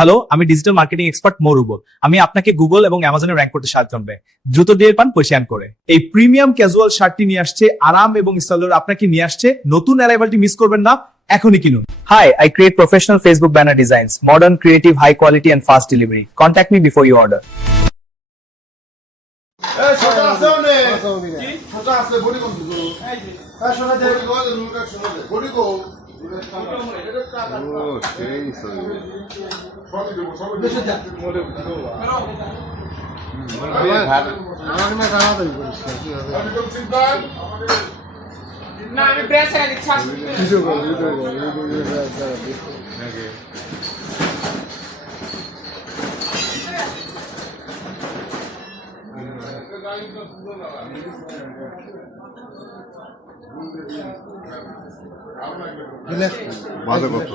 Hello, আমি digital marketing expert মরুবল। আমি আপনাকে গুগল এবং অ্যামাজনে র্যাঙ্ক করতে সাহায্য করবে, দ্রুত ডিল পান পরিচালন করে। এই প্রিমিয়াম ক্যাজুয়াল শার্টটি নিয়ে আসছে আরাম এবং স্টাইলের আপনাকে নিয়ে আসছে নতুন অ্যারাইভালটি মিস করবেন না, এখনই কিনুন। Hi, I create professional Facebook banner designs, modern, creative, high quality and fast delivery. Contact me before you order. ছোটা আছে অনেক কি ছোটা আছে বডি কম দিগো এই শোনা দে বডি কো লুকা শোনা দে বডি কো ও সেই সই সবই দেব সবই বেশি দে মোরে দিগো আমার মে গানা দেই করিস কি হবে আমি তো সিদ্ধান না আমি প্রেস এর ইচ্ছা কিছু কর নাকি বাধা কত